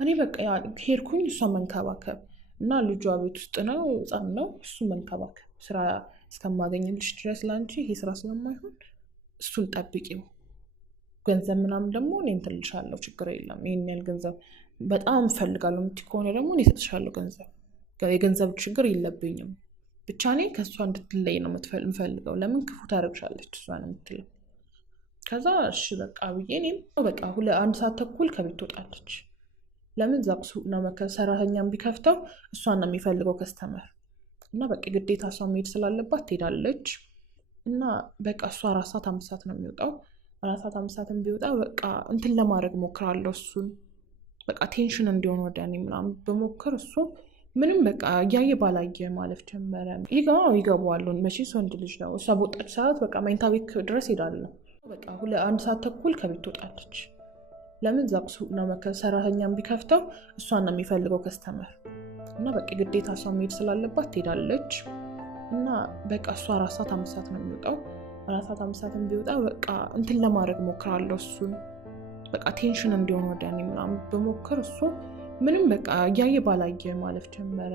እኔ በቃ ሄድኩኝ እሷን መንከባከብ እና ልጇ ቤት ውስጥ ነው ህፃን ነው እሱ መንከባከብ ስራ እስከማገኝልሽ ድረስ ላንቺ ይሄ ስራ ስለማይሆን እሱን ጠብቂው ገንዘብ ምናምን ደግሞ እኔ እንትልሻለሁ ችግር የለም ይሄን ያህል ገንዘብ በጣም እፈልጋለሁ የምትይ ከሆነ ደግሞ እኔ እሰጥሻለሁ ገንዘብ የገንዘብ ችግር የለብኝም ብቻ እኔ ከእሷ እንድትለይ ነው የምፈልገው ለምን ክፉ ታደርግሻለች እሷን የምትለው ከዛ እሺ በቃ ብዬ እኔም በቃ 1:30 ከቤት ትወጣለች ለምን ዛቅሱ ነው ሰራተኛም ቢከፍተው እሷን ነው የሚፈልገው ከስተመር እና በቃ ግዴታ እሷ መሄድ ስላለባት ትሄዳለች እና በቃ እሷ 4:05 ነው የሚወጣው 4:05 ቢወጣ በቃ እንትን ለማድረግ ሞክራለሁ እሱን በቃ ቴንሽን እንዲሆን ወደ እኔ ምናምን በሞክር እሱ ምንም በቃ ያየ ባላየ ማለፍ ጀመረ ይገባዋል መቼስ ወንድ ልጅ ነው እሷ በወጣች ሰዓት በቃ መኝታ ቤት ድረስ ሄዳለሁ በቃ 1:30 ከቤት ትወጣለች ለምን ዛቅሱ ነው ሰራተኛም ቢከፍተው እሷን ነው የሚፈልገው ከስተመር እና በቃ ግዴታ እሷ መሄድ ስላለባት ትሄዳለች እና በቃ እሷ 4:05 ነው የሚወጣው 4:05 ቢወጣ በቃ እንትን ለማድረግ ሞክራለሁ እሱን በቃ ቴንሽን እንዲሆን ወደ እኔ ምናምን በሞክር እሱ ምንም በቃ ያየ ባላየ ማለፍ ጀመረ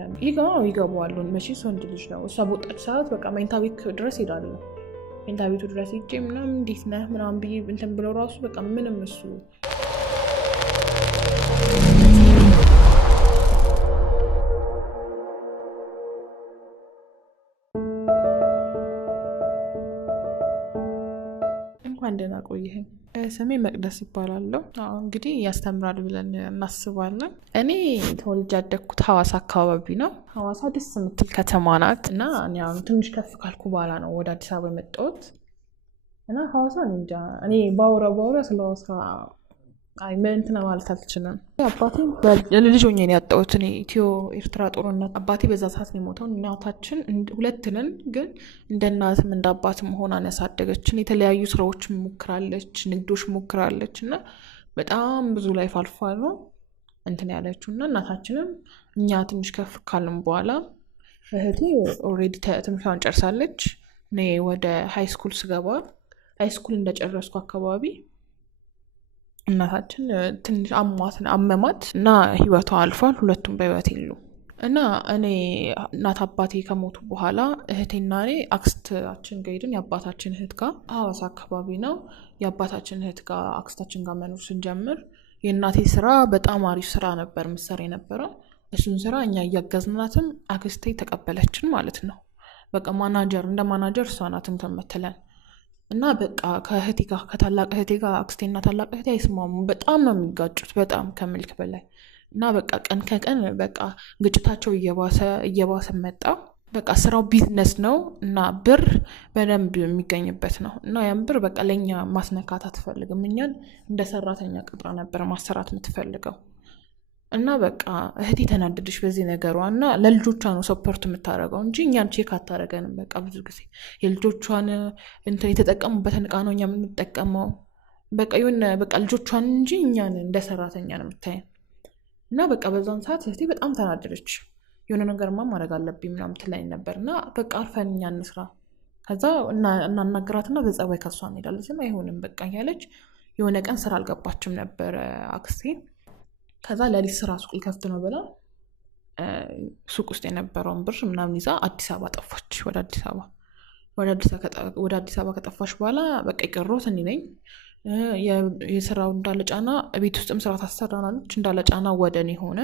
ይገባዋል መቼስ ወንድ ልጅ ነው እሷ በወጣች ሰዓት በቃ መኝታ ቤት ድረስ ሄዳለሁ መኝታ ቤቱ ድረስ ሄጄ ምናምን እንዴት ነህ ምናምን ብዬ እንትን ብለው ራሱ በቃ ምንም እሱ እንደና ቆየኝ ስሜ መቅደስ ይባላል እንግዲህ ያስተምራል ብለን እናስባለን እኔ ተወልጄ ያደግኩት ሐዋሳ አካባቢ ነው ሐዋሳ ደስ የምትል ከተማ ናት እና እኔ አሁን ትንሽ ከፍ ካልኩ በኋላ ነው ወደ አዲስ አበባ የመጣሁት እና ሐዋሳ እንጃ እኔ ባወራ ስለ ሐዋሳ እንትና ማለት አልችልም አባቴ ልጅ ሆኜ ነው ያጣሁት እኔ ኢትዮ ኤርትራ ጦርነት አባቴ በዛ ሰዓት ነው የሞተው እናታችን ሁለት ነን ግን እንደ እናትም እንደ አባትም ሆና ያሳደገችን የተለያዩ ስራዎችን ሞክራለች ንግዶች ሞክራለች እና በጣም ብዙ ላይፍ አልፋ ነው እንትን ያለችው እና እናታችንም እኛ ትንሽ ከፍ ካልን በኋላ እህቴ ኦልሬዲ ትምህርቷን ጨርሳለች እኔ ወደ ሃይ ስኩል ስገባ ሃይ ስኩል እንደጨረስኩ አካባቢ እናታችን ትንሽ አመማት እና ህይወቷ አልፏል ሁለቱም በህይወት የሉ እና እኔ እናት አባቴ ከሞቱ በኋላ እህቴና እኔ አክስታችን ጋር ሄድን የአባታችን እህት ጋር ሐዋሳ አካባቢ ነው የአባታችን እህት ጋር አክስታችን ጋር መኖር ስንጀምር የእናቴ ስራ በጣም አሪፍ ስራ ነበር ምሰራ የነበረው እሱን ስራ እኛ እያገዝናትም አክስቴ ተቀበለችን ማለት ነው በቃ እንደ ማናጀር እሷ ናትን ተመተለን እና በቃ ከእህቴ ጋር ከታላቅ እህቴ ጋር አክስቴና ታላቅ እህቴ አይስማሙም በጣም ነው የሚጋጩት በጣም ከመልክ በላይ እና በቃ ቀን ከቀን በቃ ግጭታቸው እየባሰ መጣ በቃ ስራው ቢዝነስ ነው እና ብር በደንብ የሚገኝበት ነው እና ያን ብር በቃ ለኛ ማስነካት አትፈልግም እኛን እንደ ሰራተኛ ቅጥራ ነበር ማሰራት የምትፈልገው እና በቃ እህቴ ተናደደች በዚህ ነገሯ እና ለልጆቿ ነው ሰፖርት የምታደርገው እንጂ እኛን ቼክ አታደርገንም በቃ ብዙ ጊዜ የልጆቿን እንትን የተጠቀሙበትን ዕቃ ነው እኛ የምንጠቀመው በቃ በቃ ልጆቿን እንጂ እኛን እንደ ሰራተኛ ነው የምታየን እና በቃ በዛን ሰዓት እህቴ በጣም ተናደደች የሆነ ነገርማ ማድረግ አለብኝ ምናምን ትለኝ ነበርና በቃ አርፈን እኛ እንስራ ከዛ እናናግራትና በጸባይ ከሷ እንሄዳለን አይሆንም በቃ ያለች የሆነ ቀን ስራ አልገባችም ነበር አክስቴ ከዛ ለሊት ስራ ሱቅ ልከፍት ነው ብላ ሱቅ ውስጥ የነበረውን ብር ምናምን ይዛ አዲስ አበባ ጠፋች ወደ አዲስ አበባ ከጠፋች በኋላ በቃ የቀረሁት እኔ ነኝ የስራው እንዳለ ጫና ቤት ውስጥም ስራ ታሰራናለች እንዳለ ጫና ወደ እኔ ሆነ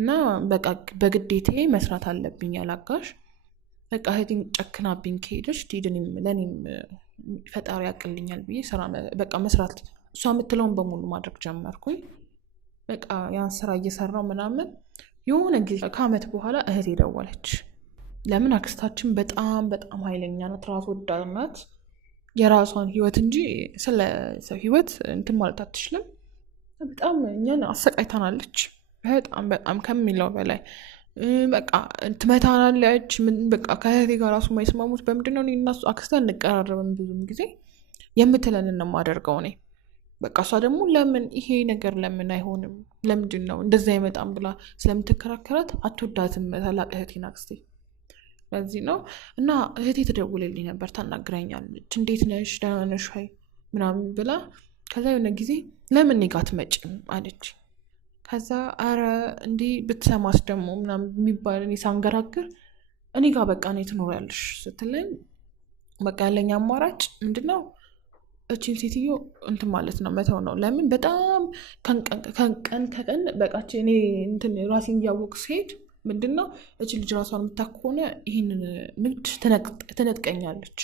እና በቃ በግዴቴ መስራት አለብኝ ያላጋሽ በቃ እህቴን ጨክናብኝ ከሄደች ለእኔም ፈጣሪ ያቅልኛል ብዬ ስራ በቃ መስራት እሷ የምትለውን በሙሉ ማድረግ ጀመርኩኝ በቃ ያን ስራ እየሰራው ምናምን የሆነ ጊዜ ከአመት በኋላ እህቴ ደወለች ለምን አክስታችን በጣም በጣም ኃይለኛ ናት ራስ ወዳድ ናት የራሷን ህይወት እንጂ ስለ ሰው ህይወት እንትን ማለት አትችልም በጣም እኛን አሰቃይታናለች በጣም በጣም ከሚለው በላይ በቃ ትመታናለች በቃ ከእህቴ ጋር ራሱ የማይስማሙት በምንድነው እኔ እና እሱ አክስታ እንቀራረብም ብዙም ጊዜ የምትለንን ነው የማደርገው እኔ በቃ እሷ ደግሞ ለምን ይሄ ነገር ለምን አይሆንም ለምንድን ነው እንደዛ አይመጣም ብላ ስለምትከራከራት አትወዳትም ታላቅ እህቴን አክስቴ ለዚህ ነው እና እህቴ ትደውልልኝ ነበር ታናግረኛለች እንዴት ነሽ ደህና ነሽ ወይ ምናምን ብላ ከዛ የሆነ ጊዜ ለምን እኔ ጋር አትመጭም አለች ከዛ አረ እንዲህ ብትሰማስ ደግሞ ምናምን የሚባል እኔ ሳንገራግር እኔ ጋር በቃ እኔ ትኖሪያለሽ ስትለኝ በቃ ያለኝ አማራጭ ምንድነው እቺን ሴትዮ እንትን ማለት ነው መተው ነው። ለምን በጣም ከቀን በቃ እኔ እንትን ራሴን እያወቅሁ ስሄድ ምንድነው እቺ ልጅ ራሷን የምታውቅ ከሆነ ይህንን ንግድ ትነጥቀኛለች።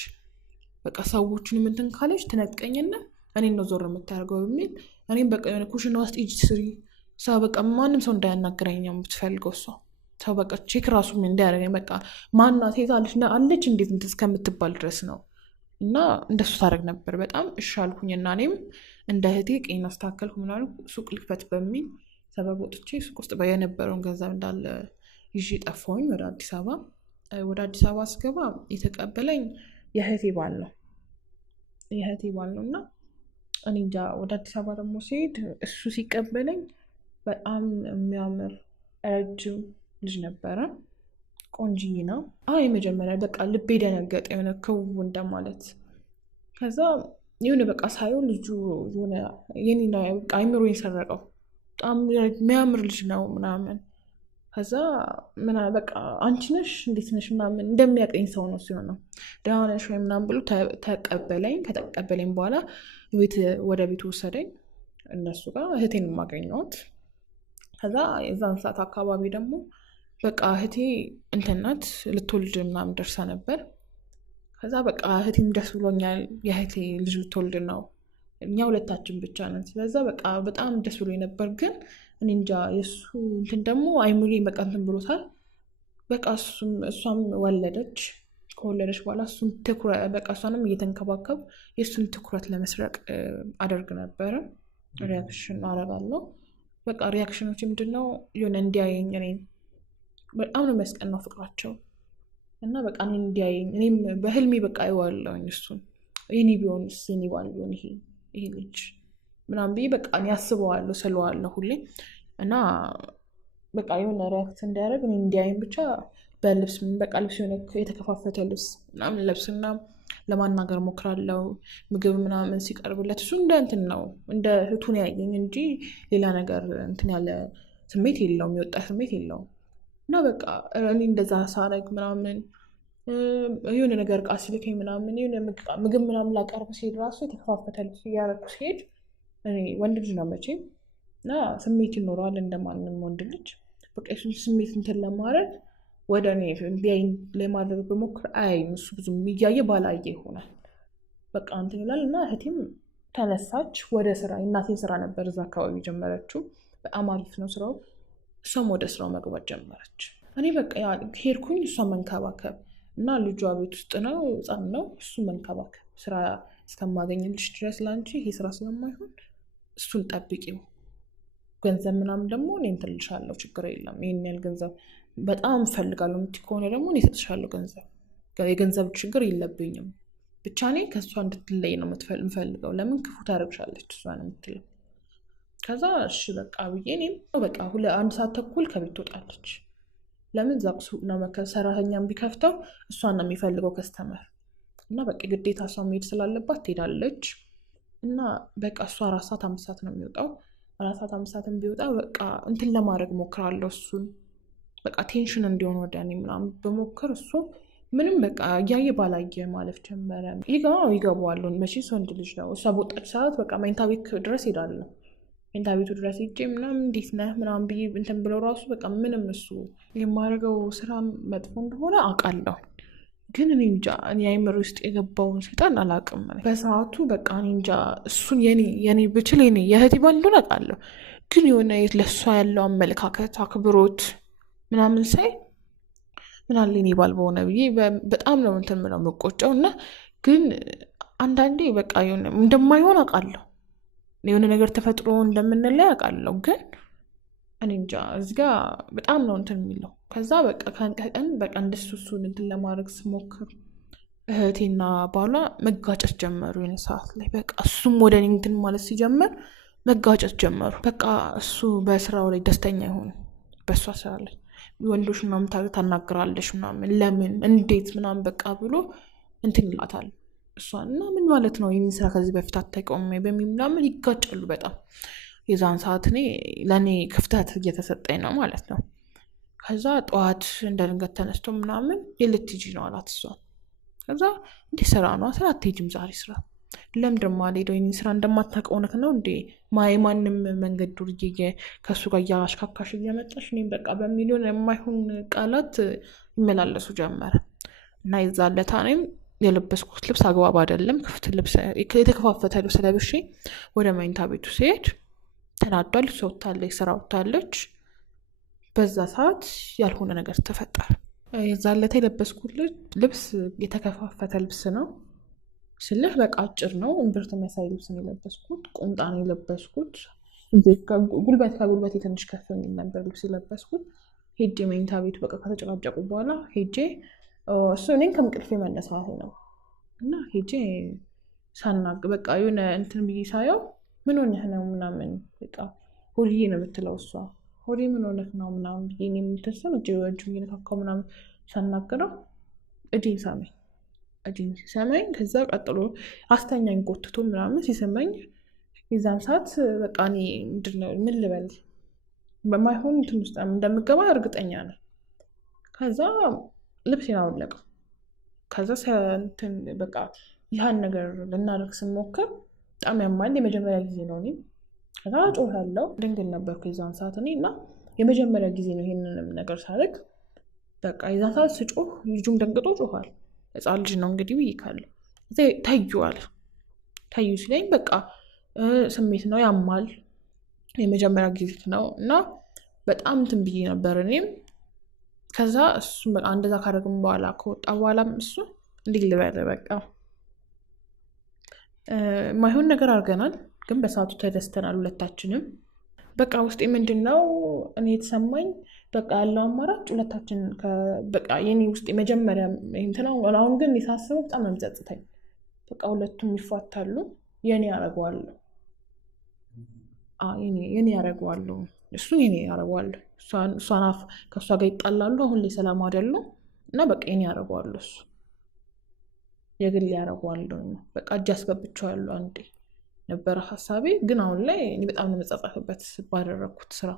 በቃ ሰዎችን እንትን ካለች ትነጥቀኝና እኔን ነው ዞር የምታደርገው በሚል እኔም በቃ የሆነ ኩሽና ውስጥ ሂጂ ስሪ ሰው በቃ ማንም ሰው እንዳያናግረኝ ነው የምትፈልገው እሷ። ሰው በቃ ቼክ ራሱ እንዳያደርገኝ በቃ ማናት ሴት አለች እንዴት እንትን እስከምትባል ድረስ ነው። እና እንደሱ ታደርግ ነበር። በጣም እሺ አልኩኝና እኔም እንደ እህቴ ቄን አስተካከልኩ ምናምን ሱቅ ልክፈት በሚል ሰበብ ወጥቼ ሱቅ ውስጥ የነበረውን ገንዘብ እንዳለ ይዤ ጠፋሁኝ ወደ አዲስ አበባ። ወደ አዲስ አበባ ስገባ የተቀበለኝ የእህቴ ባል ነው እና እኔ እንጃ ወደ አዲስ አበባ ደግሞ ሲሄድ እሱ ሲቀበለኝ በጣም የሚያምር ረጅም ልጅ ነበረ። ቆንጅዬ ነው። የመጀመሪያ በቃ ልቤ ደነገጠ የሆነ ክው እንደማለት። ከዛ የሆነ በቃ ሳየው ልጁ የሆነ የኔና በቃ አይምሮዬን ሰረቀው። በጣም የሚያምር ልጅ ነው ምናምን። ከዛ በቃ አንቺ ነሽ እንዴት ነሽ ምናምን እንደሚያቀኝ ሰው ነው ሲሆን ነው ደህና ነሽ ወይ ምናምን ብሎ ተቀበለኝ። ከተቀበለኝ በኋላ ወደ ቤት ወሰደኝ እነሱ ጋር እህቴን የማገኘሁት። ከዛ የዛን ሰዓት አካባቢ ደግሞ በቃ እህቴ እንትን ናት ልትወልድ ምናምን ደርሳ ነበር። ከዛ በቃ እህቴም ደስ ብሎኛል የእህቴ ልጅ ልትወልድ ነው፣ እኛ ሁለታችን ብቻ ነን። ስለዛ በቃ በጣም ደስ ብሎኝ ነበር። ግን እኔ እንጃ የእሱ እንትን ደግሞ አይሙሌ በቃ እንትን ብሎታል። በቃ እሷም ወለደች። ከወለደች በኋላ እሱን ትኩረት በቃ እሷንም እየተንከባከብ የእሱን ትኩረት ለመስረቅ አደርግ ነበረ። ሪያክሽን አደርጋለሁ። በቃ ሪያክሽኖች ምንድነው የሆነ እንዲያየኝ እኔን በጣም ነው የሚያስቀናው ፍቅራቸው። እና በቃ እኔን እንዲያየኝ እኔም በህልሜ በቃ አይዋለሁኝ እሱን የኔ ቢሆንስ የኔ ባል ቢሆን ይሄ ልጅ ምናምን ብዬ በቃ እኔ አስበዋለሁ ስለዋለሁ ሁሌ። እና በቃ የሆነ ሪያክት እንዲያደርግ እኔን እንዲያየኝ ብቻ በልብስ በቃ ልብስ የሆነ የተከፋፈተ ልብስ ምናምን ለብስና ለማናገር ሞክራለሁ። ምግብ ምናምን ሲቀርብለት እሱ እንደ እንትን ነው እንደ እህቱን ያየኝ እንጂ ሌላ ነገር እንትን ያለ ስሜት የለውም፣ የወጣ ስሜት የለውም። እና በቃ እኔ እንደዛ ሳረግ ምናምን የሆነ ነገር እቃ ሲልከኝ ምናምን የሆነ ምግብ ምናምን ላቀርብ ሲሄድ ራሱ የተከፋፈተ ልብስ እያደረኩ ሲሄድ እኔ ወንድ ልጅ ነው መቼም እና ስሜት ይኖረዋል እንደማንም ወንድ ልጅ። በቃ እሱን ስሜት እንትን ለማድረግ ወደ እኔ እንዲያይኝ ለማድረግ በሞክር አያይም። እሱ ብዙም እያየ ባላየ ይሆናል በቃ እንትን ይላል። እና እህቴም ተነሳች ወደ ስራ። የእናቴን ስራ ነበር እዛ አካባቢ ጀመረችው። በጣም አሪፍ ነው ስራው። እሷም ወደ ስራው መግባት ጀመረች። እኔ በቃ ሄድኩኝ እሷን መንከባከብ እና ልጇ ቤት ውስጥ ነው ህፃን ነው እሱ መንከባከብ ስራ እስከማገኝልሽ ድረስ ላንቺ ይሄ ስራ ስለማይሆን እሱን ጠብቂው፣ ገንዘብ ምናምን ደግሞ እኔ እንትልሻለሁ ችግር የለም ይሄን ያህል ገንዘብ በጣም እፈልጋለሁ የምትይ ከሆነ ደግሞ እኔ እሰጥሻለሁ ገንዘብ፣ የገንዘብ ችግር የለብኝም ብቻ እኔ ከእሷ እንድትለይ ነው የምፈልገው። ለምን ክፉ ታደርግሻለች እሷ ነው የምትለው። ከዛ እሺ በቃ ብዬ እኔም በቃ 1 ሰዓት ተኩል ከቤት ትወጣለች። ለምን ዛቅ ሱቅ ነው ሰራተኛም ቢከፍተው እሷን ነው የሚፈልገው ከስተመር። እና በቃ ግዴታ እሷ መሄድ ስላለባት ትሄዳለች። እና በቃ እሷ 4 ሰዓት 5 ሰዓት ነው የሚወጣው። 4 ሰዓት 5 ሰዓትም ቢወጣ በቃ እንትን ለማድረግ ሞክራለሁ እሱን በቃ ቴንሽን እንዲሆን ወደ እኔ ምናምን በሞክር እሱ ምንም በቃ እያየ ባላየ ማለፍ ጀመረ። ይገባዋል መቼስ ወንድ ልጅ ነው። እሷ በወጣች ሰዓት በቃ መኝታ ቤት ድረስ ሄዳለሁ። መኝታ ቤቱ ድረስ ሄጄ ምናምን እንዴት ነህ ምናምን ብዬ እንትን ብለው ራሱ በቃ ምንም እሱ የማደርገው ስራ መጥፎ እንደሆነ አውቃለሁ። ግን እኔ እንጃ እኔ አይምሮ ውስጥ የገባውን ሰይጣን አላውቅም። በሰዓቱ በቃ እኔ እንጃ እሱን የኔ ብችል የእህቴ ባል እንደሆነ አውቃለሁ። ግን የሆነ ለእሷ ያለው አመለካከት አክብሮት ምናምን ሳይ ምናለ እኔ ባል በሆነ ብዬ በጣም ነው እንትን ምለው መቆጨው። እና ግን አንዳንዴ በቃ የሆነ እንደማይሆን አውቃለሁ። የሆነ ነገር ተፈጥሮ እንደምንለይ አውቃለሁ። ግን እኔ እንጃ እዚህ ጋር በጣም ነው እንትን የሚለው። ከዛ በቃ ከቀን በቃ እንደሱ እሱን እንትን ለማድረግ ስሞክር እህቴና ባሏ መጋጨት ጀመሩ። የሆነ ሰዓት ላይ በቃ እሱም ወደ እኔ እንትን ማለት ሲጀምር መጋጨት ጀመሩ። በቃ እሱ በስራው ላይ ደስተኛ ይሆን በእሷ ስራ ላይ ወንዶች ምናምን ታናግራለሽ ምናምን ለምን እንዴት ምናምን በቃ ብሎ እንትን ይላታል እሷን። እና ምን ማለት ነው ይህን ስራ ከዚህ በፊት አታውቀውም በሚል ምናምን ይጋጫሉ በጣም። የዛን ሰዓት ለእኔ ክፍተት እየተሰጠኝ ነው ማለት ነው። ከዛ ጠዋት እንደ ድንገት ተነስቶ ምናምን የልትጂ ነው አላት እሷ። ከዛ እንዴ ስራ ነው ስራ አትሄጂም ዛሬ ስራ ለምን ደሞ አልሄደው ይሄን ስራ እንደማታውቀው ነክ ነው እንዴ ማንም መንገድ ዱርዬ ከሱ ጋር ያሽካካሽ እየመጣሽ እኔም በቃ በሚሊዮን የማይሆን ቃላት ይመላለሱ ጀመረ። እና ይዛለታ እኔም የለበስኩት ልብስ አግባብ አይደለም ክፍት ልብስ የተከፋፈተ ልብስ ለብሼ ወደ መኝታ ቤቱ ሲሄድ ተናዷል። ሰውታለች ስራ ወጣለች። በዛ ሰዓት ያልሆነ ነገር ተፈጠረ። የዛለታ የለበስኩት ልብስ የተከፋፈተ ልብስ ነው ስልህ በቃ አጭር ነው እምብርት የሚያሳይ ልብስ ነው የለበስኩት። ቁምጣ ነው የለበስኩት። ጉልበት ከጉልበት ትንሽ ከፍ የሚል ነበር ልብስ የለበስኩት። ሄጄ መኝታ ቤቱ በቃ ከተጨቃጨቁ በኋላ ሄጄ እሱ እኔን ከእንቅልፌ መነሳቴ ነው እና ሄጄ ሳናግ በቃ የሆነ እንትን ብዬ ሳየው ምን ሆነህ ነው ምናምን በቃ ሆድዬ ነው የምትለው እሷ። ሆዴ ምን ሆነህ ነው ምናምን ብዬ እኔ የምትሰም እጁ እየነካካው ምናምን ሳናግረው እጄን ሳመኝ። እጄን ሲሰማኝ ከዛ ቀጥሎ አስተኛኝ ጎትቶ ምናምን ሲሰማኝ የዛን ሰዓት በቃ እኔ ምንድነው ምን ልበል በማይሆን እንትን ውስጥ እንደምገባ እርግጠኛ ነኝ። ከዛ ልብሴን አወለቀው። ከዛ እንትን በቃ ይህን ነገር ልናደርግ ስንሞክር በጣም ያማል። የመጀመሪያ ጊዜ ነው እኔም ከዛ ጮሃለሁ። ድንግል ነበርኩ የዛን ሰዓት እኔ እና የመጀመሪያ ጊዜ ነው ይሄንንም ነገር ሳደርግ በቃ የዛን ሰዓት ስጮህ ልጁም ደንግጦ ጮኋል። ህፃን ልጅ ነው እንግዲህ ይካለ ታዩዋል። ታዩ ሲለኝ በቃ ስሜት ነው ያማል። የመጀመሪያ ጊዜ ነው እና በጣም እንትን ብዬ ነበር እኔም። ከዛ እሱ በቃ እንደዛ ካደረግን በኋላ ከወጣ በኋላም እሱ እንዲህ ልበል በቃ ማይሆን ነገር አድርገናል፣ ግን በሰዓቱ ተደስተናል ሁለታችንም። በቃ ውስጤ ምንድነው እኔ የተሰማኝ በቃ ያለው አማራጭ ሁለታችን በቃ የኔ ውስጥ መጀመሪያ እንትና አሁን ግን የሳስበው በጣም ነው የሚጸጽተኝ። በቃ ሁለቱም ይፋታሉ የኔ ያረጋዋለሁ የኔ ያረጋዋለሁ እሱ የኔ ያረጋዋለሁ እሷን አፍ ከሷ ጋር ይጣላሉ። አሁን ላይ ሰላም አይደለም እና በቃ የኔ ያረጋዋለሁ እሱ የግል ያረጋዋለሁ በቃ እጅ አስገብቻለሁ አንዴ ነበር ሐሳቤ። ግን አሁን ላይ እኔ በጣም ነው መጸጸፍበት ባደረኩት ስራ።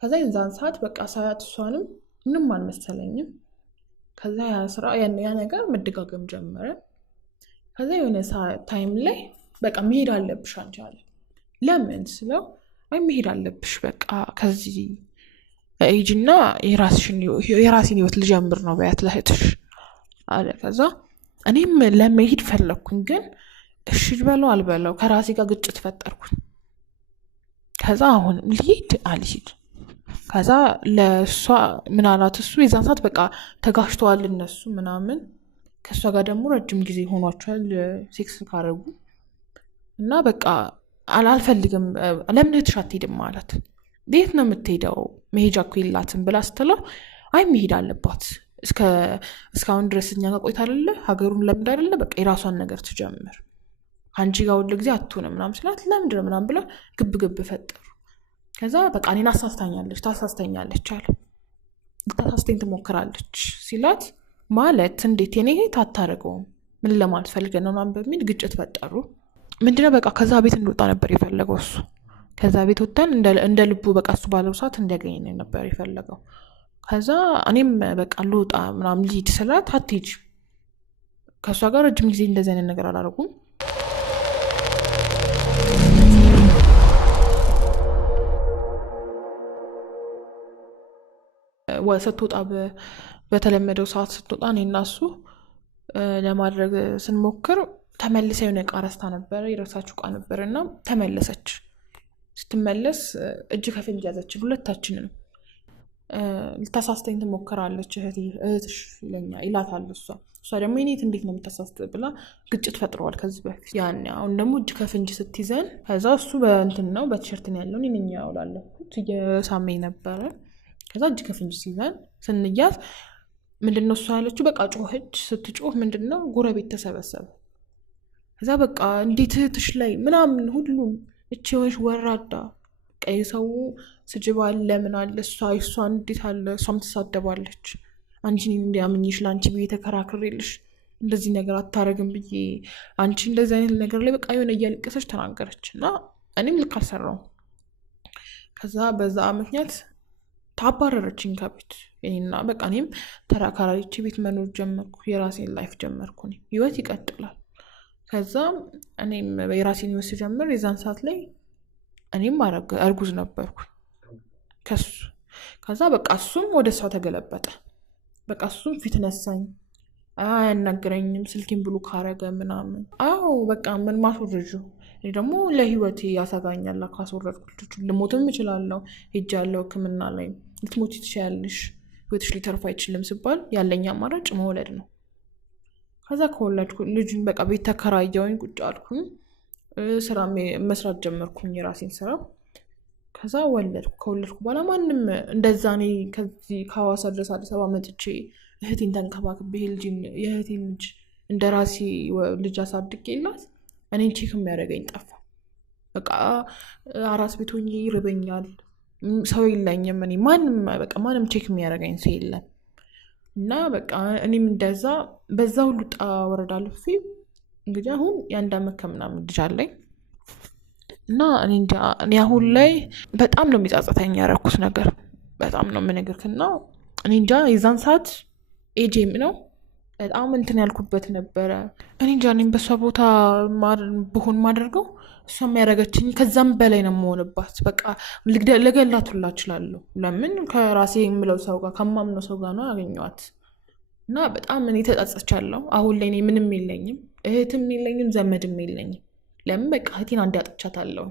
ከዛ የዛን ሰዓት በቃ ሳያት እሷንም ምንም አልመሰለኝም። ከዛ ያ ስራ ያ ነገር መደጋገም ጀመረ። ከዛ የሆነ ታይም ላይ በቃ መሄድ አለብሽ አንቺ አለ። ለምን ስለው አይ መሄድ አለብሽ በቃ ከዚህ ሂጂና የራስሽን ህይወት ልጀምር ነው በያት ለእህትሽ አለ። ከዛ እኔም ለመሄድ ፈለኩኝ፣ ግን እሺ ልበለው አልበለው ከራሴ ጋር ግጭት ፈጠርኩኝ። ከዛ አሁን ልሂድ አልሂድ። ከዛ ለሷ ምን አላት እሱ የዛን ሰዓት በቃ ተጋሽተዋል እነሱ ምናምን። ከሷ ጋር ደግሞ ረጅም ጊዜ ሆኗቸዋል ሴክስ ካረጉ እና በቃ አልፈልግም ለምን እህትሽ አትሄድም ማለት ቤት ነው የምትሄደው መሄጃ እኮ የላትም ብላ ስትለው አይ መሄድ አለባት እስካሁን ድረስ እኛ ጋር ቆይታ አይደለ ሀገሩን ለምድ አይደለ በቃ የራሷን ነገር ትጀምር አንቺ ጋር ሁሉ ጊዜ አትሆንም ምናምን ስላት ለምንድነው ምናምን ብላ ግብ ፈጠሩ። ከዛ በቃ እኔን ታሳስተኛለች አለ። ልታሳስተኝ ትሞክራለች ሲላት ማለት እንዴት የኔ ታታረገውም ምን ለማለት ፈልገን ነው ምናምን በሚል ግጭት ፈጠሩ። ምንድነው በቃ ከዛ ቤት እንወጣ ነበር የፈለገው እሱ። ከዛ ቤት ወጣን እንደ ልቡ በቃ እሱ ባለው ሰዓት እንዲያገኘኝ ነበር የፈለገው። ከዛ እኔም በቃ ልወጣ ምናምን ልሂድ ስላት አትሄጂ ከሷ ጋር ረጅም ጊዜ እንደዚህ አይነት ነገር አላደረጉም። ስትወጣ በተለመደው ሰዓት ስትወጣ እኔና እሱ ለማድረግ ስንሞክር ተመልሰ የሆነ ዕቃ ረስታ ነበር የረሳችው ዕቃ ነበር እና ተመለሰች። ስትመለስ እጅ ከፍንጅ ያዘችን ሁለታችንንም። ልታሳስተኝ ትሞክራለች እህትሽ ይላታል እሷ ደግሞ እኔት እንዴት ነው የምታሳስተ ብላ ግጭት ፈጥረዋል ከዚህ በፊት ያን። አሁን ደግሞ እጅ ከፍንጅ ስትይዘን ከዛ እሱ በእንትን ነው በቲሸርት ነው ያለው እኔ ያውላለሁት እየሳመኝ ነበረ። ከዛ እጅ ከፍንጅ ሲይዘን ስንያዝ ምንድነው እሱ ያለችው በቃ ጮኸች። ስትጮህ ምንድነው ጎረቤት ተሰበሰበ። ከዛ በቃ እንዴት እህትሽ ላይ ምናምን ሁሉም እቺ ሆነሽ ወራዳ ቀይ ሰው ስጅባ አለ ምን አለ እሷ እንዴት አለ እሷም ትሳደባለች። አንቺን እንዲያምኝሽ ላንቺ ብዬ ተከራክሬልሽ እንደዚህ ነገር አታረግም ብዬ አንቺ እንደዚህ አይነት ነገር ላይ በቃ የሆነ እያለቀሰች ተናገረች። እና እኔም ልክ አልሰራውም። ከዛ በዛ ምክንያት ታባረረችኝ ከቤት እና በቃ እኔም ተከራይቼ ቤት መኖር ጀመርኩ። የራሴን ላይፍ ጀመርኩ። እኔም ህይወት ይቀጥላል። ከዛ እኔም የራሴን ህይወት ስጀምር የዛን ሰዓት ላይ እኔም እርጉዝ ነበርኩ ከሱ። ከዛ በቃ እሱም ወደ እሷ ተገለበጠ። በቃ እሱም ፊት ነሳኝ፣ አያናግረኝም፣ ስልኬን ብሎ ካረገ ምናምን። አዎ በቃ ምን ማስወረጁ። እኔ ደግሞ ለህይወቴ ያሰጋኛል። ካስወረድኩት ልሞትም እችላለሁ። ሄጃለሁ ህክምና ላይ። ልትሞቺ ትችያለሽ፣ ህይወትሽ ሊተርፍ አይችልም ሲባል ያለኝ አማራጭ መውለድ ነው። ከዛ ከወለድኩ ልጁን በቃ ቤት ተከራየሁኝ፣ ቁጭ አልኩኝ፣ ስራ መስራት ጀመርኩኝ፣ የራሴን ስራ። ከዛ ወለድኩ። ከወለድኩ በኋላ ማንም እንደዛ እኔ ከዚህ ከሐዋሳ ድረስ አዲስ አበባ መጥቼ እህቴን ተንከባክቤ የእህቴን ልጅ እንደ ራሴ ልጅ አሳድጌላት እኔን ቼክ የሚያደርገኝ ጠፋ። በቃ አራስ ቤት ሆኜ ይርበኛል፣ ሰው የለኝም። እኔ ማንም ቼክ የሚያደርገኝ ሰው የለም። እና በቃ እኔም እንደዛ በዛ ሁሉ ውጣ ወረዳ አልፌ እንግዲህ አሁን የአንድ ዓመት ከምናምን ልጅ አለኝ። እና እኔ አሁን ላይ በጣም ነው የሚጻጸተኝ ያደረኩት ነገር፣ በጣም ነው የምነግርክና እኔ እንጃ የዛን ሰዓት ኤጄም ነው በጣም እንትን ያልኩበት ነበረ። እኔ እንጃ እኔም በሷ ቦታ ብሆን ማደርገው እሷ የሚያደርገችኝ ከዛም በላይ ነው የምሆንባት። በቃ ልገላት ሁላ እችላለሁ። ለምን ከራሴ የምለው ሰው ጋር ከማምነው ሰው ጋር ነው ያገኘኋት። እና በጣም እኔ ተጸጽቻለሁ። አሁን ላይ እኔ ምንም የለኝም፣ እህትም የለኝም፣ ዘመድም የለኝም። ለምን በቃ እህቴን አንድ ያጥቻታለሁ።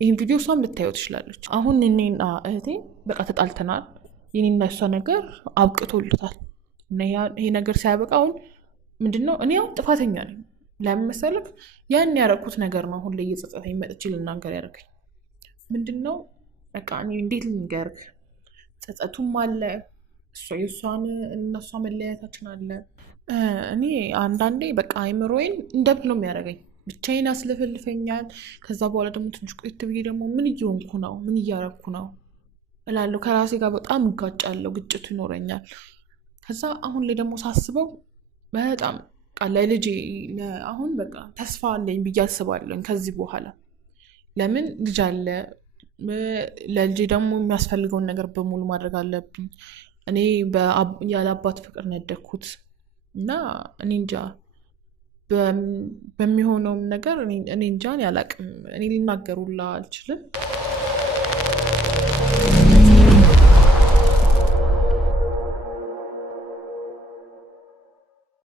ይህን ቪዲዮ እሷም ልታየው ትችላለች። አሁን እኔና እህቴ በቃ ተጣልተናል። የኔና እሷ ነገር አብቅቶልታል። እና ይሄ ነገር ሲያበቃ አሁን ምንድነው እኔ አሁን ጥፋተኛ ነኝ። ለምን መሰለህ? ያን ያደረኩት ነገር ነው አሁን ላይ እየጸጸተኝ መጥቼ ልናገር ያደረገኝ። ምንድነው በቃ እኔ እንዴት ልንገርህ፣ ጸጸቱም አለ፣ የእሷን እና እሷ መለያየታችን አለ። እኔ አንዳንዴ በቃ አይምሮዬን እንደብድ ነው የሚያደርገኝ፣ ብቻዬን አስለፈልፈኛል። ከዛ በኋላ ደግሞ ትንሽ ቆይት ብዬ ደግሞ ምን እየሆንኩ ነው፣ ምን እያረኩ ነው እላለሁ። ከራሴ ጋር በጣም እጋጫለሁ፣ ግጭቱ ይኖረኛል። ከዛ አሁን ላይ ደግሞ ሳስበው በጣም ለልጄ አሁን በቃ ተስፋ አለኝ ብዬ አስባለሁ ከዚህ በኋላ። ለምን ልጅ አለ፣ ለልጄ ደግሞ የሚያስፈልገውን ነገር በሙሉ ማድረግ አለብኝ። እኔ ያለ አባት ፍቅር ነደኩት እና እኔ እንጃ በሚሆነውም ነገር እኔ እንጃን ያላቅም። እኔ ሊናገሩላ አልችልም።